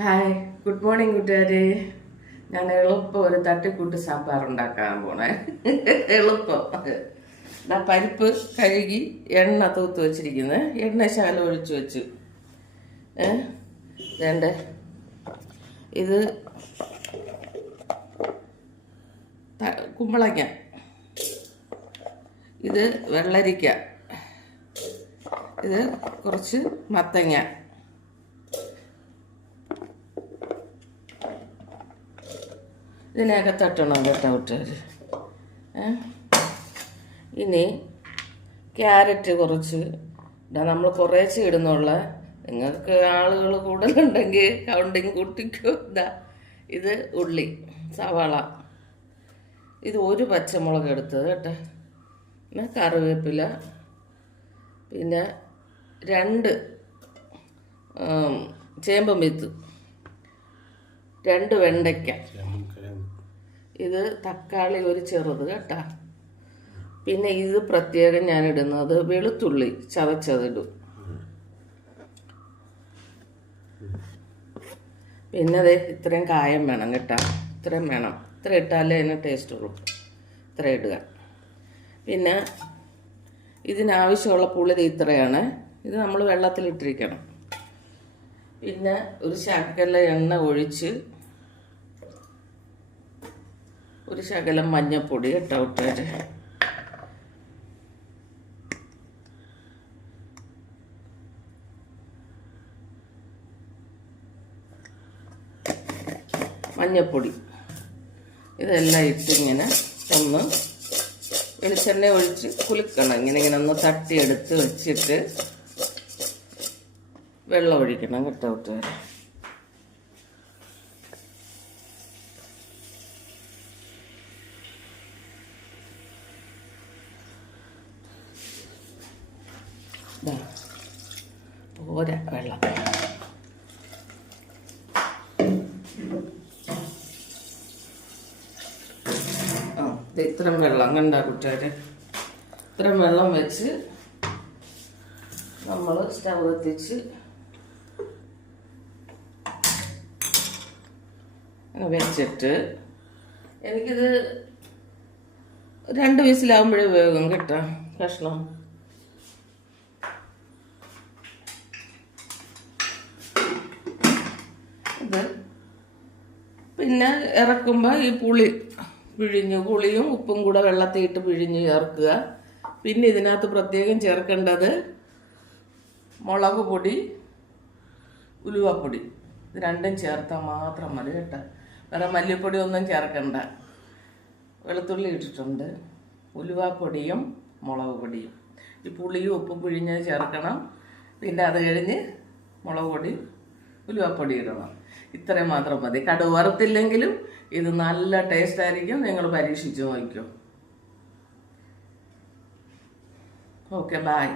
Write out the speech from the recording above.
Hi, good morning കൂട്ടുകാരെ. ഞാൻ എളുപ്പം ഒരു തട്ടിക്കൂട്ട് സാമ്പാർ ഉണ്ടാക്കാൻ പോണേ. എളുപ്പം. പരിപ്പ് കഴുകി എണ്ണ തൂത്ത് വെച്ചിരിക്കുന്നത്, എണ്ണ ശകലം ഒഴിച്ചു വെച്ചു. വേണ്ട ഇത് കുമ്പളങ്ങ, ഇത് വെള്ളരിക്ക, ഇത് കുറച്ച് മത്തങ്ങ, ഇതിനൊക്കെ തട്ടണം കേട്ടോ കൂട്ടുകാർ. ഇനി ക്യാരറ്റ് കുറച്ച് നമ്മൾ കുറേശ്ശെ ഇടുന്നുള്ള, നിങ്ങൾക്ക് ആളുകൾ കൂടുതലുണ്ടെങ്കിൽ കൗണ്ടിങ് കൂട്ടിക്കോ. ഇത് ഉള്ളി, സവാള, ഇത് ഒരു പച്ചമുളക് എടുത്തത് കേട്ടോ, പിന്നെ കറിവേപ്പില, പിന്നെ 2 ചേമ്പ് വിത്ത്, 2 വെണ്ടയ്ക്ക, ഇത് തക്കാളി ഒരു ചെറുത് കേട്ടോ. പിന്നെ ഇത് പ്രത്യേകം ഞാൻ ഇടുന്നത് വെളുത്തുള്ളി ചതച്ചതിടും. പിന്നെ അതെ ഇത്രയും കായം വേണം കേട്ടോ, ഇത്രയും വേണം. ഇത്ര ഇട്ടാലേ അതിന് ടേസ്റ്റ് ഉള്ളൂ, ഇത്ര ഇടുക. പിന്നെ ഇതിനാവശ്യമുള്ള പുളി ഇത്രയാണ്. ഇത് നമ്മൾ വെള്ളത്തിലിട്ടിരിക്കണം. പിന്നെ ഒരു ശകല എണ്ണ ഒഴിച്ച് ഒരു ശകലം മഞ്ഞൾപ്പൊടി കേട്ടോ ഇട്ടേര്. മഞ്ഞൾപ്പൊടി ഇതെല്ലാം ഇട്ടിങ്ങനെ ഒന്ന് വെളിച്ചെണ്ണ ഒഴിച്ച് കുലുക്കണം. ഇങ്ങനെ ഒന്ന് തട്ടിയെടുത്ത് വെച്ചിട്ട് വെള്ളം ഒഴിക്കണം കേട്ടോ കൂട്ടുകാരെ. പോരാ വെള്ളം. ഇത്രയും വെള്ളം കണ്ട കൂട്ടുകാരെ, ഇത്രയും വെള്ളം വെച്ച് നമ്മൾ സ്റ്റവ് എത്തിച്ച് വെച്ചിട്ട്, എനിക്കിത് 2 വിസിലാകുമ്പോഴേ വേഗം കേട്ടോ കഷ്ണം. ഇത് പിന്നെ ഇറക്കുമ്പോൾ ഈ പുളിയും ഉപ്പും കൂടെ വെള്ളത്തിൽ ഇട്ട് പിഴിഞ്ഞ് ചേർക്കുക. പിന്നെ ഇതിനകത്ത് പ്രത്യേകം ചേർക്കേണ്ടത് മുളക് പൊടി, ഉലുവപ്പൊടി, ഇത് 2ഉം ചേർത്താൽ മാത്രം മതി കേട്ടോ. വേറെ മല്ലിപ്പൊടി ഒന്നും ചേർക്കണ്ട. വെളുത്തുള്ളി ഇട്ടിട്ടുണ്ട്, ഉലുവപ്പൊടിയും മുളക് പൊടിയും, ഈ പുളിയും ഉപ്പും പിഴിഞ്ഞത് ചേർക്കണം. പിന്നെ അത് കഴിഞ്ഞ് മുളക് പൊടി, ഉലുവപ്പൊടി ഇടണം. ഇത്രയും മാത്രം മതി. കടുക് വറുത്തില്ലെങ്കിലും ഇത് നല്ല ടേസ്റ്റ് ആയിരിക്കും. നിങ്ങൾ പരീക്ഷിച്ച് നോക്കിക്കോ. Okay, by.